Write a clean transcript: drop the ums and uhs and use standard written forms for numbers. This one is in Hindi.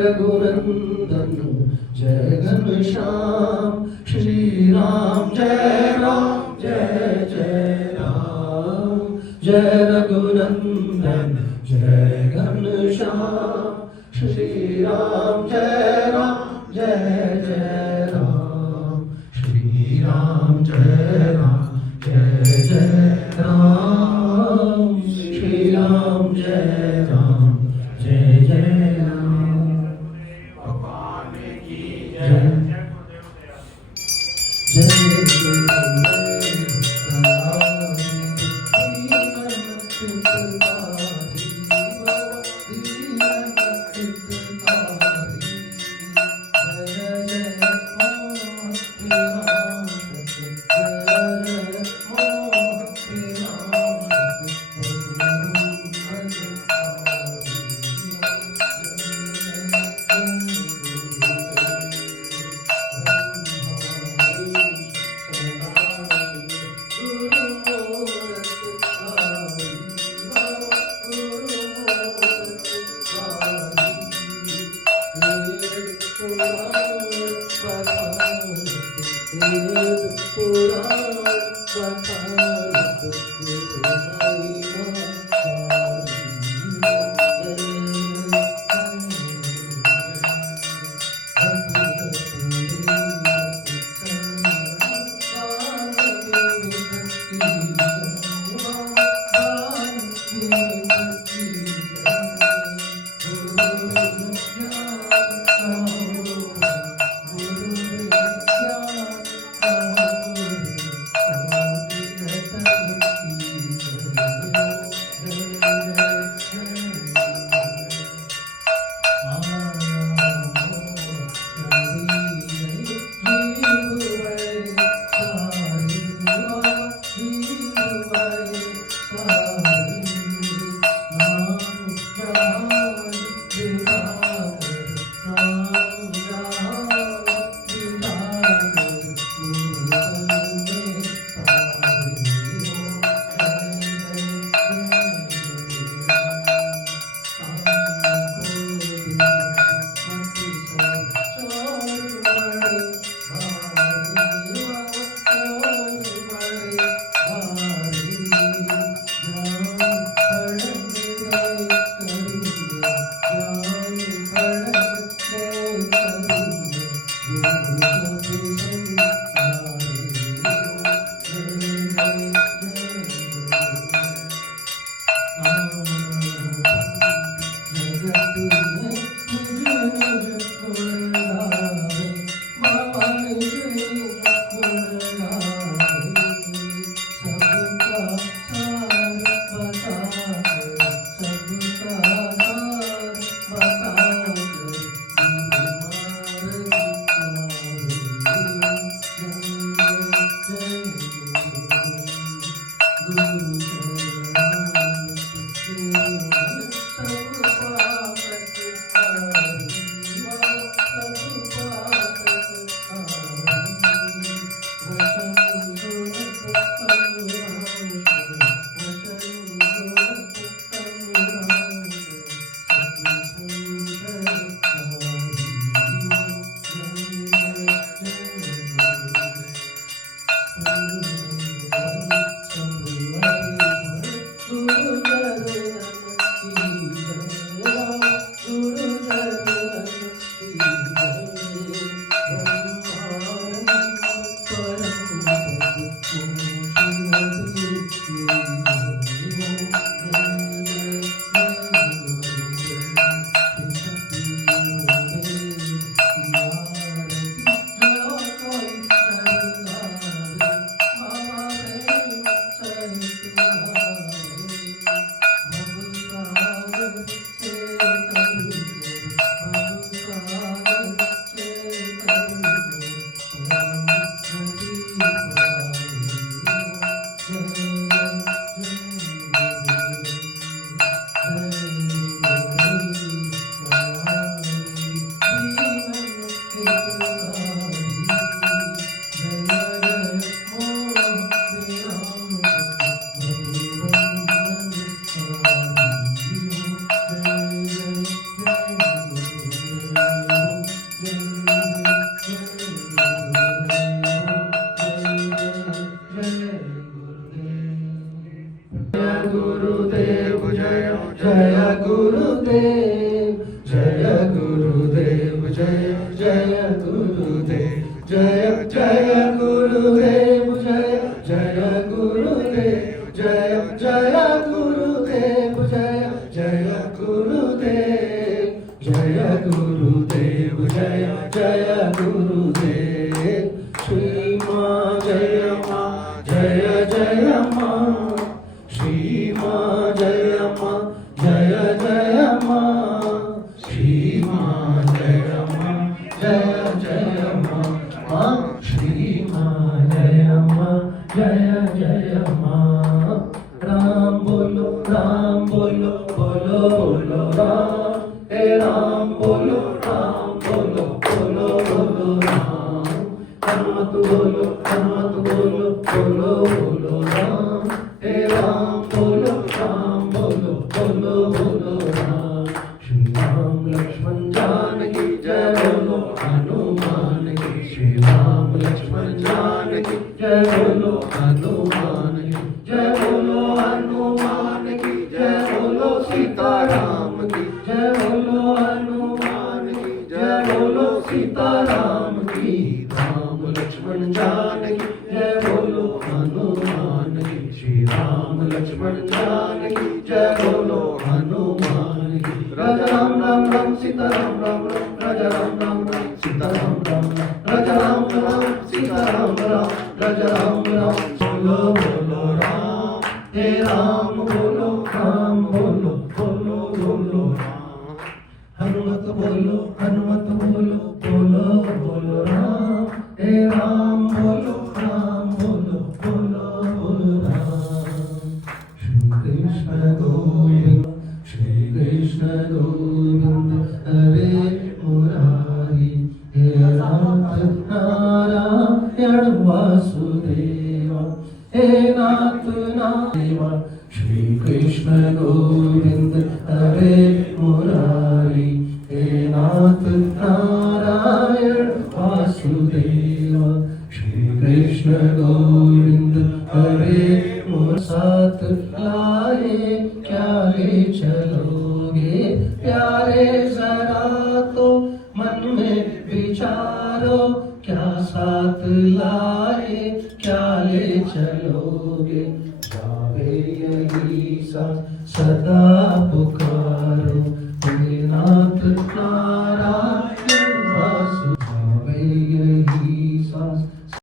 रघुनंदन जय घनश्याम श्री राम जय राम जय जय राम जय रघुनंदन जय घनश्याम श्री राम जय राम जय जय राम श्री राम जय राम जय जय राम श्री राम जय राम जय जय राम भगवान की जय गुरुदेव जय जय गुरुदेव श्री माँ जय माँ जय जय माँ श्री माँ जय माँ जय जय माँ श्री माँ जय माँ जय जय माँ माँ श्री माँ जय माँ जय जय माँ राम बोलो बोलो बोलो बोलो राम हे राम बोलो बोलो बोलो बोलो राम हनुमत बोलो बोलो बोलो राम हे राम बोलो बोलो बोलो राम श्री राम लक्ष्मण जानकी जय बोलो हनुमान की श्री राम लक्ष्मण जानकी जय बोलो हनुमान की जय बोलो हनुमान की जय बोलो सीताराम की जय बोलो हनुमान की जय बोलो सीताराम की राम लक्ष्मण जानकी जय बोलो हनुमान की श्री राम लक्ष्मण जानकी जय बोलो हनुमान की राजा राम राम राम सीताराम राम राम राजा राम राम राम सीताराम राम राम राजा राम राम सीताराम राम राजा राम राम बोलो बोलो राम हे राम बोलो बोलो बोलो राम हनुमत बोलो बोलो बोलो राम हे राम बोलो बोलो बोलो राम श्री कृष्ण गोविंद हरे मुरारी हे नाथ नारायण वासुदेवा हे नाथ नारायण श्री कृष्ण गोविंद हरे मुरारी हे नाथ नारायण वासुदेवा श्री कृष्ण गोविंद